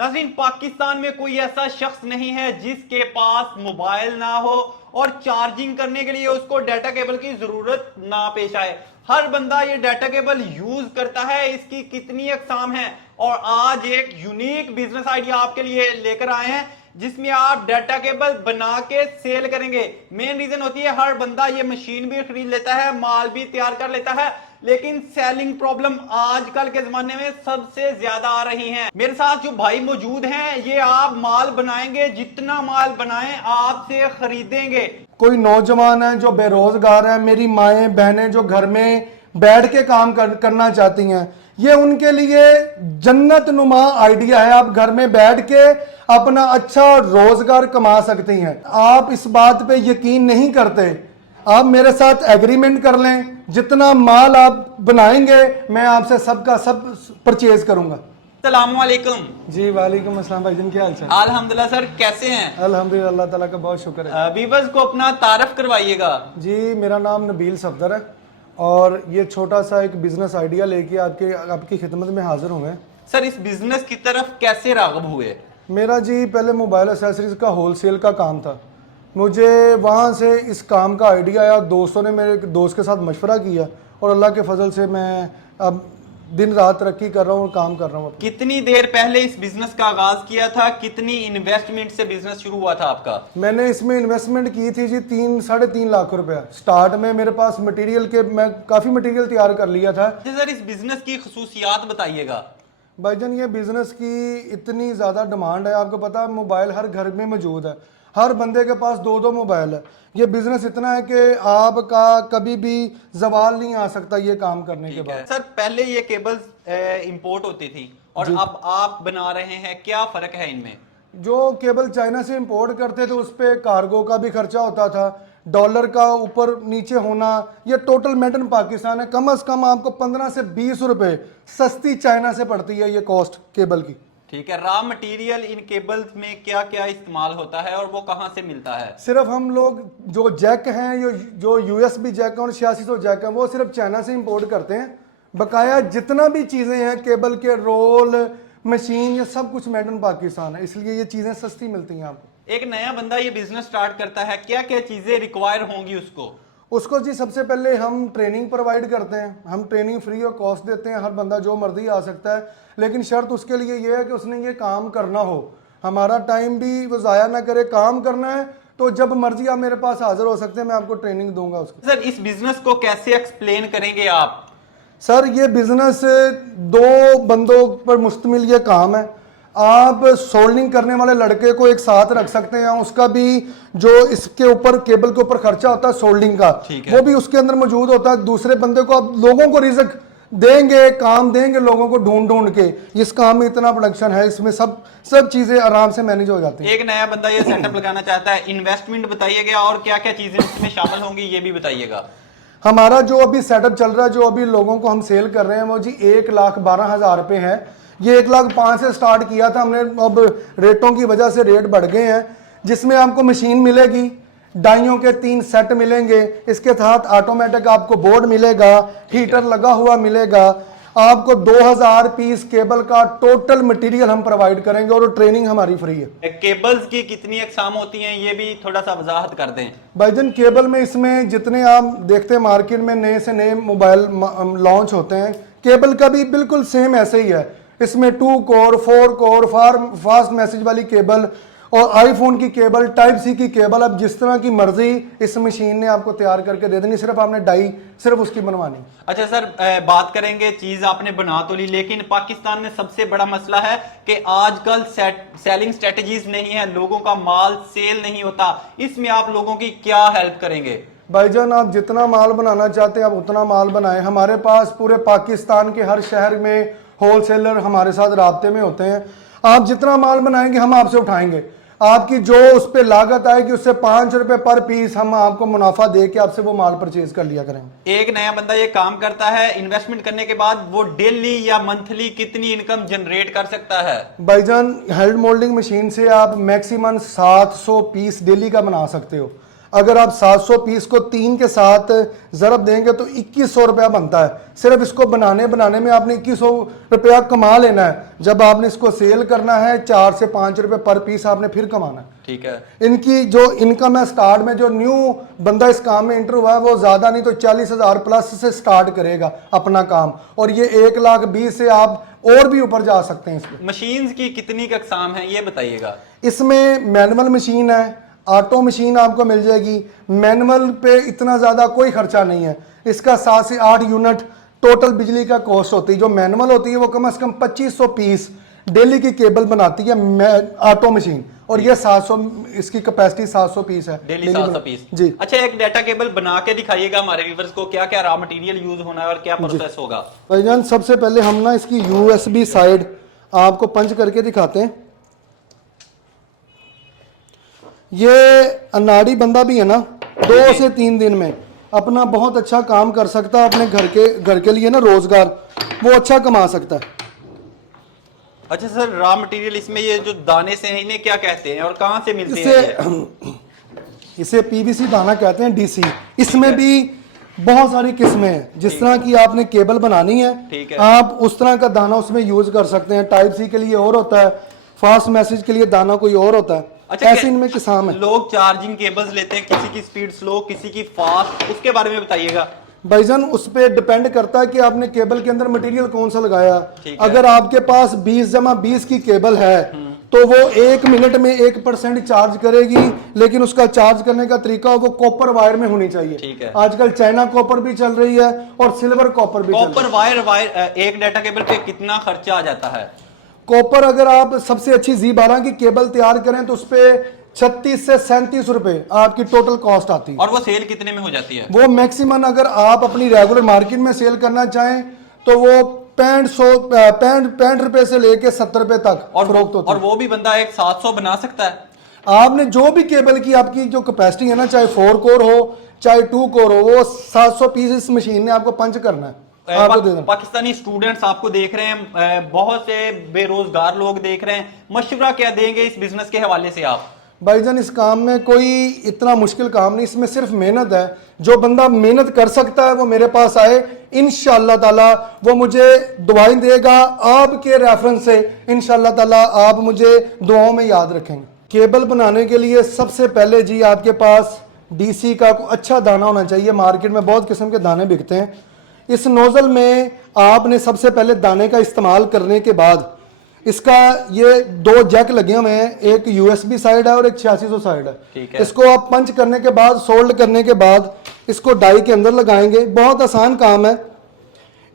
नाज़रीन, पाकिस्तान में कोई ऐसा शख्स नहीं है जिसके पास मोबाइल ना हो और चार्जिंग करने के लिए उसको डाटा केबल की जरूरत ना पेश आए। हर बंदा ये डाटा केबल यूज करता है। इसकी कितनी अकसाम है और आज एक यूनिक बिजनेस आइडिया आपके लिए लेकर आए हैं जिसमें आप डाटा केबल बना के सेल करेंगे। मेन रीजन होती है हर बंदा ये मशीन भी खरीद लेता है, माल भी तैयार कर लेता है, लेकिन सेलिंग प्रॉब्लम आजकल के जमाने में सबसे ज्यादा आ रही है। मेरे साथ जो भाई मौजूद हैं ये आप माल बनाएंगे, जितना माल बनाएं आपसे खरीदेंगे। कोई नौजवान है जो बेरोजगार है, मेरी माएँ बहनें जो घर में बैठ के काम करना चाहती हैं, ये उनके लिए जन्नत नुमा आइडिया है। आप घर में बैठ के अपना अच्छा रोजगार कमा सकती हैं। आप इस बात पे यकीन नहीं करते, आप मेरे साथ एग्रीमेंट कर लें, जितना माल आप बनाएंगे मैं आपसे सबका सब परचेज करूंगा। अस्सलामुअलैकुम जी वालेकुम अस्सलाम भाईजान, क्या हाल चाल? अल्हम्दुलिल्लाह सर, कैसे हैं? अल्हम्दुलिल्लाह, अल्लाह ताला का बहुत शुक्र है। व्यूअर्स को अपना तारफ करवाइएगा। जी मेरा नाम नबील सफदर है और ये छोटा सा एक बिजनेस आइडिया लेके आपकी खिदमत में हाजिर हुए हैं। सर, इस बिजनेस की तरफ कैसे राग़िब हुए? मेरा जी पहले मोबाइल एसेसरीज का होलसेल का काम था। मुझे वहाँ से इस काम का आइडिया आया, दोस्तों ने मेरे दोस्त के साथ मशवरा किया और अल्लाह के फजल से मैं अब दिन रात तरक्की कर रहा हूँ और काम कर रहा हूँ। कितनी देर पहले इस बिजनेस का आगाज किया था? कितनी इन्वेस्टमेंट से बिजनेस शुरू हुआ था आपका? मैंने इसमें इन्वेस्टमेंट की थी जी 3-3.5 लाख रुपया। स्टार्ट में मेरे पास मटेरियल के मैं काफ़ी मटेरियल तैयार कर लिया था। सर, इस बिजनेस की खसूसियात बताइएगा। भाईजान ये बिजनेस की इतनी ज़्यादा डिमांड है, आपको पता है मोबाइल हर घर में मौजूद है, हर बंदे के पास 2-2 मोबाइल है। ये बिजनेस इतना है कि आपका कभी भी जवाल नहीं आ सकता ये काम करने के बाद। सर, पहले ये केबल्स इंपोर्ट होती थी और अब आप बना रहे हैं, क्या फर्क है इनमें? जो केबल चाइना से इंपोर्ट करते थे उस पर कार्गो का भी खर्चा होता था, डॉलर का ऊपर नीचे होना। ये टोटल मेड इन पाकिस्तान है। कम से कम आपको 15 से 20 रुपए सस्ती चाइना से पड़ती है ये कॉस्ट केबल की। ठीक है, रॉ मटेरियल इन केबल्स में क्या क्या इस्तेमाल होता है और वो कहाँ से मिलता है? सिर्फ हम लोग जो जैक हैं, जो यूएसबी जैक है और 8600 जैक है, वो सिर्फ चाइना से इंपोर्ट करते हैं। बकाया जितना भी चीज़ें हैं केबल के रोल मशीन, ये सब कुछ मेड इन पाकिस्तान है, इसलिए ये चीज़ें सस्ती मिलती हैं आपको। एक नया बंदा ये बिजनेस स्टार्ट करता है, क्या क्या चीजें रिक्वायर होंगी उसको जी सबसे पहले हम ट्रेनिंग प्रोवाइड करते हैं। हम ट्रेनिंग फ्री ऑफ कॉस्ट देते हैं, हर बंदा जो मर्जी आ सकता है, लेकिन शर्त उसके लिए ये है कि उसने ये काम करना हो, हमारा टाइम भी वो ज़ाया ना करे। काम करना है तो जब मर्जी आप मेरे पास हाजिर हो सकते हैं, मैं आपको ट्रेनिंग दूंगा उसको। सर, इस बिजनेस को कैसे एक्सप्लेन करेंगे आप? सर ये बिजनेस 2 बंदों पर मुश्तमिल ये काम है। आप सोल्डिंग करने वाले लड़के को एक साथ रख सकते हैं, उसका भी जो इसके ऊपर केबल के ऊपर खर्चा होता है सोल्डिंग का, वो भी उसके अंदर मौजूद होता है। दूसरे बंदे को आप लोगों को रिज़्क देंगे, काम देंगे लोगों को ढूंढ ढूंढ के। इस काम में इतना प्रोडक्शन है, इसमें सब चीजें आराम से मैनेज हो जाती हैं। एक नया बंदा ये सेटअप लगाना चाहता है, इन्वेस्टमेंट बताइएगा और क्या क्या चीजें इसमें शामिल होंगी ये भी बताइएगा। हमारा जो अभी सेटअप चल रहा है, जो अभी लोगों को हम सेल कर रहे हैं, वो जी 1,12,000 रुपये है। ये 1,05,000 से स्टार्ट किया था हमने, अब रेटों की वजह से रेट बढ़ गए हैं। जिसमें आपको मशीन मिलेगी, डाइयों के 3 सेट मिलेंगे, इसके साथ ऑटोमेटिक आपको बोर्ड मिलेगा, हीटर लगा हुआ मिलेगा, आपको 2000 पीस केबल का टोटल मटेरियल हम प्रोवाइड करेंगे और ट्रेनिंग हमारी फ्री है। केबल्स की कितनी अकसाम होती हैं ये भी थोड़ा सा वजाहत कर दें। भाईजान केबल में इसमें जितने आप देखते हैं मार्केट में नए से नए मोबाइल लॉन्च होते हैं, केबल का भी बिल्कुल सेम ऐसे ही है। इसमें 2 कोर 4 कोर फास्ट मैसेज वाली केबल और आईफोन की केबल, टाइप सी की केबल, अब जिस तरह की मर्जी इस मशीन ने आपको तैयार करके दे देनी, सिर्फ आपने डाई सिर्फ उसकी बनवानी। अच्छा सर, बात करेंगे, चीज आपने बना तो ली, लेकिन पाकिस्तान में सबसे बड़ा मसला है कि आजकल सेलिंग स्ट्रेटजीज नहीं है, लोगों का माल सेल नहीं होता। इसमें आप लोगों की क्या हेल्प करेंगे? भाईजान आप जितना माल बनाना चाहते हैं आप उतना माल बनाएं। हमारे पास पूरे पाकिस्तान के हर शहर में होलसेलर हमारे साथ राब्ते में होते हैं। आप जितना माल बनाएंगे हम आपसे उठाएंगे। आपकी जो उस पर लागत आएगी उससे 5 रुपए पर पीस हम आपको मुनाफा दे के आपसे वो माल परचेज कर लिया करेंगे। एक नया बंदा ये काम करता है, इन्वेस्टमेंट करने के बाद वो डेली या मंथली कितनी इनकम जनरेट कर सकता है? भाईजान हैंड मोल्डिंग मशीन से आप मैक्सिमम 700 पीस डेली का बना सकते हो। अगर आप 700 पीस को 3 के साथ ज़रब देंगे तो 2100 रुपया बनता है। सिर्फ इसको बनाने में आपने 2100 रुपया कमा लेना है। जब आपने इसको सेल करना है 4 से 5 रुपए पर पीस आपने फिर कमाना है। ठीक है। इनकी जो इनकम है स्टार्ट में, जो न्यू बंदा इस काम में इंटर हुआ है वो ज़्यादा नहीं तो 40,000 प्लस से स्टार्ट करेगा अपना काम, और ये 1,20,000 से आप और भी ऊपर जा सकते हैं। इसमें मशीन्स की कितनी अकसाम है ये बताइएगा। इसमें मैनुअल मशीन है, ऑटो मशीन आपको मिल जाएगी। मैनुअल पे इतना ज़्यादा कोई खर्चा नहीं है, इसका 7 से 8 यूनिट टोटल बिजली का कॉस्ट होती है। जो मैनुअल होती है वो कम से कम 2500 पीस डेली की केबल बनाती है ऑटो मशीन, और ये 700, इसकी कैपेसिटी 700 पीस है डेली 700 पीस जी। अच्छा, एक डाटा केबल बना के दिखाइएगा हमारे व्यूअर्स को, क्या क्या रॉ मटेरियल यूज होना है और क्या प्रोसेस होगा। भाईजान सबसे पहले हम ना इसकी USB साइड आपको पंच करके दिखाते हैं। ये अनाड़ी बंदा भी है ना 2 से 3 दिन में अपना बहुत अच्छा काम कर सकता है, अपने घर के लिए ना रोजगार वो अच्छा कमा सकता है। अच्छा सर, रॉ मटेरियल इसमें ये जो दाने से हैं इन्हें क्या कहते हैं और कहाँ से मिलते हैं? इसे PVC दाना कहते हैं, DC। इसमें भी बहुत सारी किस्में हैं। जिस तरह की आपने केबल बनानी है, ठीक है, आप उस तरह का दाना उसमें यूज कर सकते हैं। टाइप C के लिए और होता है, फास्ट मैसेज के लिए दाना कोई और होता है। अच्छा, ऐसे इनमें किस्म है। लोग चार्जिंग केबल्स लेते हैं, किसी की स्पीड स्लो, किसी की फास्ट, उसके बारे में बताइएगा। भाईजान उस पर डिपेंड करता है कि आपने केबल के अंदर मटेरियल कौन सा लगाया। अगर आपके पास 20/20 की केबल है तो वो 1 मिनट में 1% चार्ज करेगी, लेकिन उसका चार्ज करने का तरीका वो कॉपर वायर में होनी चाहिए। ठीक है। आजकल चाइना कॉपर भी चल रही है और सिल्वर कॉपर भी। कॉपर वायर एक डाटा केबल पे कितना खर्चा आ जाता है? कॉपर अगर आप सबसे अच्छी Z12 की केबल तैयार करें तो उस पर 36 से 37 रुपए आपकी टोटल कॉस्ट आती है। और वो सेल कितने में हो जाती है? वो मैक्सिमम अगर आप अपनी रेगुलर मार्केट में सेल करना चाहें तो वो 65 रुपए से लेके 70 रुपए तक फरोख्त होता है। और वो भी बंदा एक 700 बना सकता है। आपने जो भी केबल की आपकी जो कैपेसिटी है ना, चाहे 4 कोर हो चाहे 2 कोर हो, वो 700 पीस इस मशीन ने आपको पंच करना है। पाकिस्तानी स्टूडेंट्स आपको देख रहे हैं, बहुत से बेरोजगार लोग देख रहे हैं, मशवरा क्या देंगे इस बिजनेस के हवाले से आप? भाईजान इस काम में कोई इतना मुश्किल काम नहीं, इसमें सिर्फ मेहनत है। जो बंदा मेहनत कर सकता है वो मेरे पास आए, इंशाअल्लाह ताला वो मुझे दुआएं देगा। आपके रेफरेंस से इंशाअल्लाह ताला आप मुझे दुआओं में याद रखेंगे। केबल बनाने के लिए सबसे पहले जी आपके पास DC का अच्छा दाना होना चाहिए। मार्केट में बहुत किस्म के दाने बिकते हैं। इस नोजल में आपने सबसे पहले दाने का इस्तेमाल करने के बाद इसका ये 2 जैक लगे हुए हैं, एक USB साइड है और एक 8600 साइड है। ठीक है। इसको आप पंच करने के बाद, सोल्ड करने के बाद इसको डाई के अंदर लगाएंगे। बहुत आसान काम है।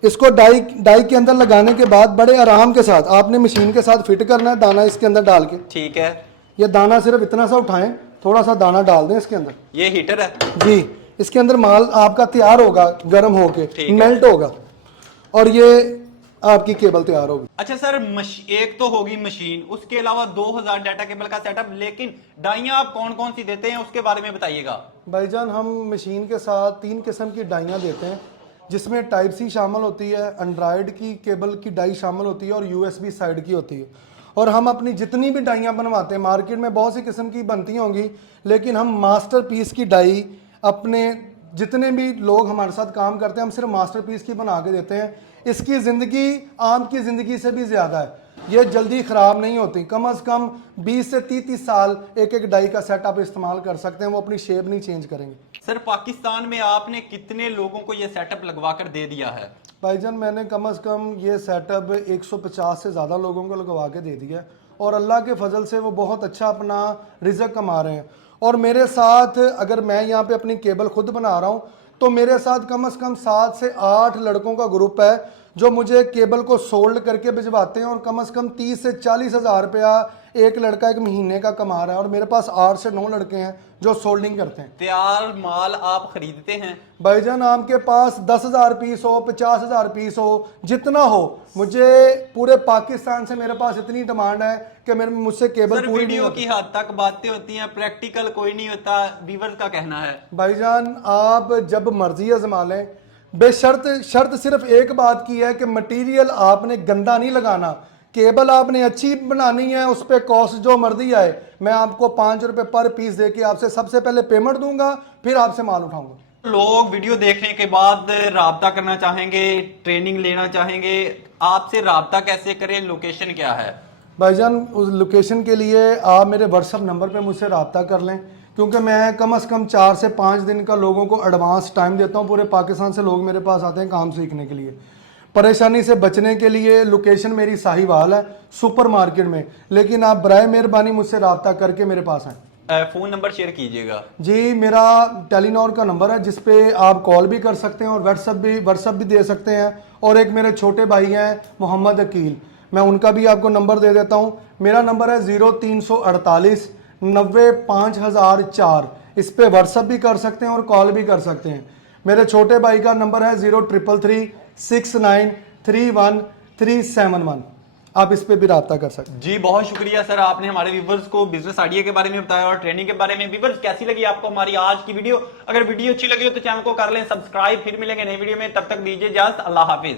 इसको डाई के अंदर लगाने के बाद बड़े आराम के साथ आपने मशीन के साथ फिट करना है दाना इसके अंदर डाल के। ठीक है। ये दाना सिर्फ इतना सा उठाएं, थोड़ा सा दाना डाल दें इसके अंदर। ये हीटर है जी, इसके अंदर माल आपका तैयार होगा, गर्म होके मेल्ट होगा और ये आपकी केबल तैयार होगी। अच्छा सर, एक तो होगी मशीन, उसके अलावा 2000 डाटा केबल का सेटअप, लेकिन डाइयां आप कौन कौन सी देते हैं उसके बारे में बताइएगा। भाईजान हम मशीन के साथ 3 किस्म की डाइयां देते हैं, जिसमें टाइप C शामिल होती है, एंड्रॉयड की केबल की डाई शामिल होती है और USB साइड की होती है। और हम अपनी जितनी भी डाइयां बनवाते हैं, मार्केट में बहुत सी किस्म की बनती होंगी, लेकिन हम मास्टर पीस की डाई अपने जितने भी लोग हमारे साथ काम करते हैं हम सिर्फ मास्टर पीस की बना के देते हैं। इसकी ज़िंदगी आम की ज़िंदगी से भी ज़्यादा है, ये जल्दी ख़राब नहीं होती। कम से कम 20 से 30 साल एक डाई का सेट आप इस्तेमाल कर सकते हैं, वो अपनी शेप नहीं चेंज करेंगे। सर पाकिस्तान में आपने कितने लोगों को ये सेटअप लगवा कर दे दिया है? भाईजान मैंने कम से कम ये सेटअप 150 से ज़्यादा लोगों को लगवा के दे दिया है और अल्लाह के फजल से वो बहुत अच्छा अपना रिज़्क कमा रहे हैं। और मेरे साथ अगर मैं यहाँ पे अपनी केबल खुद बना रहा हूँ तो मेरे साथ कम से कम 7 से 8 लड़कों का ग्रुप है जो मुझे केबल को सोल्ड करके भिजवाते हैं और कम से कम 30 से 40 हज़ार रुपया एक लड़का एक महीने का कमा रहा है। और मेरे पास 8 से 9 लड़के हैं जो सोल्डिंग करते हैं। तैयार माल आप खरीदते हैं? भाईजान आपके पास 10,000 पीस हो, 50,000 पीस हो, जितना हो, मुझे पूरे पाकिस्तान से मेरे पास इतनी डिमांड है कि मेरे मुझसे केबल पूरी वीडियो की हद तक बातें होती हैं, प्रैक्टिकल कोई नहीं होता, व्यूअर्स का कहना है। भाईजान आप जब मर्जी आजमा लें, बेशर्त शर्त सिर्फ एक बात की है कि मटेरियल आपने गंदा नहीं लगाना, केबल आपने अच्छी बनानी है, उस पर कॉस्ट जो मर्जी आए, मैं आपको 5 रुपए पर पीस दे के आपसे सबसे पहले पेमेंट दूंगा, फिर आपसे माल उठाऊंगा। लोग वीडियो देखने के बाद राब्ता करना चाहेंगे, ट्रेनिंग लेना चाहेंगे, आपसे राब्ता कैसे करें, लोकेशन क्या है? भाईजान उस लोकेशन के लिए आप मेरे व्हाट्सअप नंबर पे मुझसे रब्ता कर लें, क्योंकि मैं कम से कम 4 से 5 दिन का लोगों को एडवांस टाइम देता हूँ। पूरे पाकिस्तान से लोग मेरे पास आते हैं काम सीखने के लिए। परेशानी से बचने के लिए लोकेशन मेरी साहिवाल है, सुपर मार्केट में, लेकिन आप बराए मेहरबानी मुझसे रब्ता करके मेरे पास आएँ। फोन नंबर शेयर कीजिएगा। जी, मेरा टेलीनॉर का नंबर है जिसपे आप कॉल भी कर सकते हैं और व्हाट्सअप भी दे सकते हैं। और एक मेरे छोटे भाई हैं मोहम्मद अकील, मैं उनका भी आपको नंबर दे देता हूँ। मेरा नंबर है 0348 90 5004। इस पे व्हाट्सअप भी कर सकते हैं और कॉल भी कर सकते हैं। मेरे छोटे भाई का नंबर है 0333 69 31 371। आप इस पे भी रब्ता कर सकते हैं। जी बहुत शुक्रिया सर, आपने हमारे व्यूवर्स को बिजनेस आइडिया के बारे में बताया और ट्रेनिंग के बारे में। व्यूवर्स कैसी लगी आपको हमारी आज की वीडियो? अगर वीडियो अच्छी लगी हो तो चैनल को कर लें सब्सक्राइब। फिर मिलेंगे नई वीडियो में, तब तक दीजिए इजाजत। अल्लाह हाफिज।